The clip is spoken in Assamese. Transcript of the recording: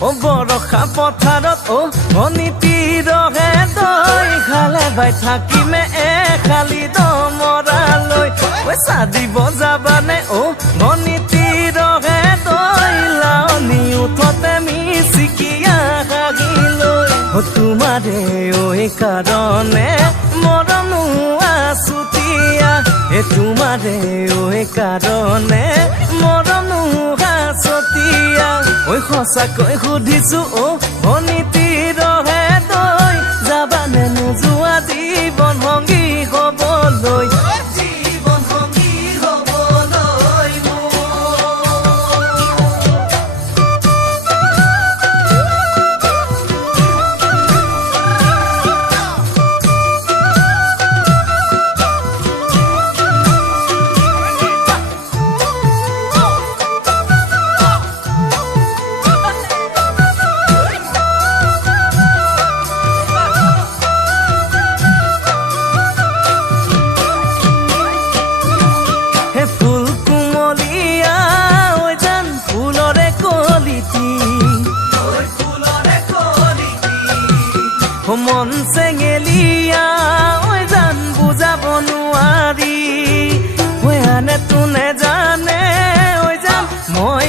বৰষা পথাৰত অনিতি ৰহে দৈ খালে বাই থাকিমে খালি দমৰালৈ পইচা দিব যাবানে অনিতি ৰহে দৈ লাৱনি উঠতে মিচিকিয়া হাগিলৈ তোমাৰে কাৰণে মৰমো আছুতীয়া তোমাৰে কাৰণে মৰমো আছতীয়া সঁচাকৈ সুধিছো অনিতি ৰহে দৈ যাবানে নোযোৱা জীৱন সংগী হ'বলৈ জীৱন সংগী হ'বলৈ মন চেঙেলিয়া জান বুজাব নোৱাৰি আনে তোনে জানে জান মই